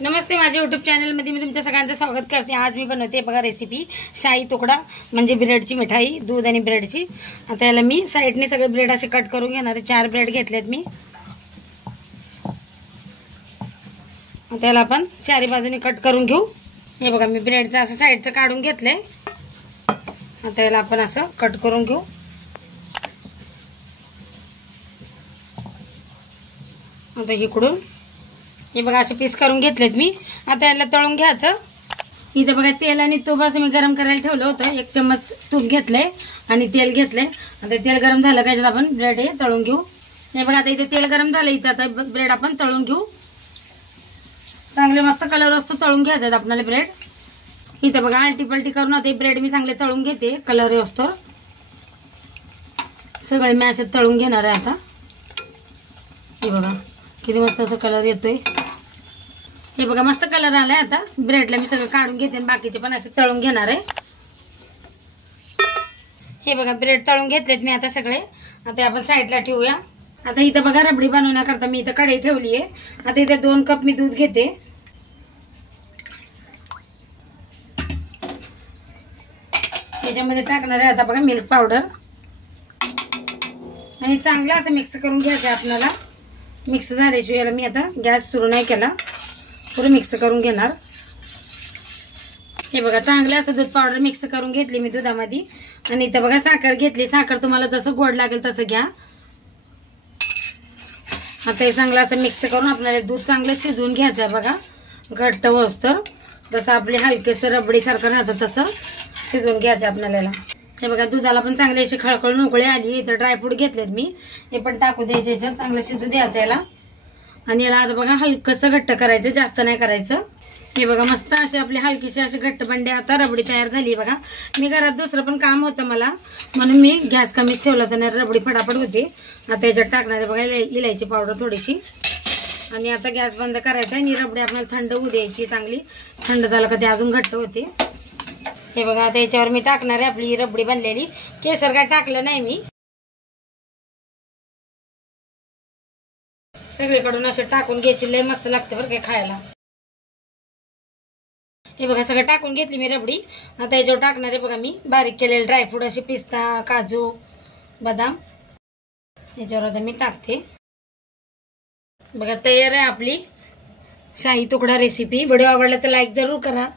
नमस्ते, माझ्या यूट्यूब चॅनलमध्ये मी तुमच्या सगळ्यांचं स्वागत करते। आज मी बनवते बघा रेसिपी शाही तुकडा म्हणजे ब्रेडची मिठाई, दूध आणि ब्रेडची। आता याला मी साइडने सगळे ब्रेड असे कट करून घेणार आहे। 4 ब्रेड घेतलेत मी। आता याला आपण चारी बाजूने कट करून घेऊ। हे बघा मी ब्रेडचं असं साइडचं काढून घेतलंय। आता याला आपण असं कट करून घेऊ। आता इकडून हे बघा असे पीस करून घेतलेत मी। आता याला तळून घ्यायचं। इथे बघा तेल आणि तूप असं मी गरम करायला ठेवलं होतं। 1 चम्मच तूप घेतलंय आणि तेल घेतलंय। आता तेल गरम झालं का आपण ब्रेड हे तळून घेऊ। हे बघा आता इथे तेल गरम झालं, इथे आता ब्रेड आपण तळून घेऊ। चांगले मस्त कलर असतो तळून घ्यायचे आपल्याला ब्रेड। इथे बघा आलटी पलटी करून आता ब्रेड मी चांगले तळून घेते। कलर असतो सगळे मी असे तळून घेणार आहे। आता हे बघा किती मस्त असं कलर येतोय। हे बघा मस्त कलर आलाय। आता ब्रेडला मी सगळं काढून घेते आणि बाकीचे पण असे तळून घेणार आहे। हे बघा ब्रेड तळून घेतलेत मी आता सगळे। आता आपण साईडला ठेवूया। आता इथे बघा रबडी बनवण्याकरता मी इथे कढई ठेवली आहे। आता इथे 2 कप मी दूध घेते। त्याच्यामध्ये टाकणार आहे आता बघा मिल्क पावडर आणि चांगलं असं मिक्स करून घ्यायचं आपल्याला। मिक्स झाल्याशिवाय याला मी आता गॅस सुरू नाही केला, पुरे मिक्स करून घेणार। हे बघा चांगलं असं दूध पावडर मिक्स करून घेतली मी दुधामध्ये। आणि इथं बघा साखर घेतली। साखर तुम्हाला जसं गोड लागेल तसं घ्या। आता हे चांगलं असं मिक्स करून आपल्याला दूध चांगलं शिजवून घ्यायचं आहे बघा, घट्ट होईस्तोवर। जसं आपले हलकेसं रबडी सारखं राहतं तसं शिजवून घ्यायचं आपल्याला। हे बघा दुधाला पण चांगले असे खळखळून उकळी आली। इथं ड्रायफ्रूट घेतलेत मी, हे पण टाकू द्यायचे याच्यात, चांगलं शिजू द्यायचं याला। आणि याला आता बघा हलकसं घट्ट करायचं, जास्त नाही करायचं। हे बघा मस्त असे आपले हलकीशी असे घट्ट बंडे आता रबडी तयार झाली बघा। मी घरात दुसरं पण काम होतं मला, म्हणून मी गॅस कमीच ठेवला तर रबडी फटाफट होती। आता याच्यात टाकणार आहे बघा इलायची पावडर थोडीशी। आणि आता गॅस बंद करायचा आणि रबडी आपल्याला थंड होऊ द्यायची चांगली। थंड झालं का ते अजून घट्ट होते। हे बघा आता याच्यावर मी टाकणार आहे आपली रबडी बनलेली। केसर काय टाकलं नाही मी, सगळीकडून असे टाकून घ्यायची, लय मस्त लागते बरं काय खायला। हे बघा सगळं टाकून घेतली मी रबडी। आता याच्यावर टाकणार आहे बघा मी बारीक केलेले ड्रायफ्रूट असे पिस्ता, काजू, बदाम याच्यावर आता मी टाकते। बघा तयार आहे आपली शाही तुकडा रेसिपी। व्हिडिओ आवडला तर लाईक जरूर करा।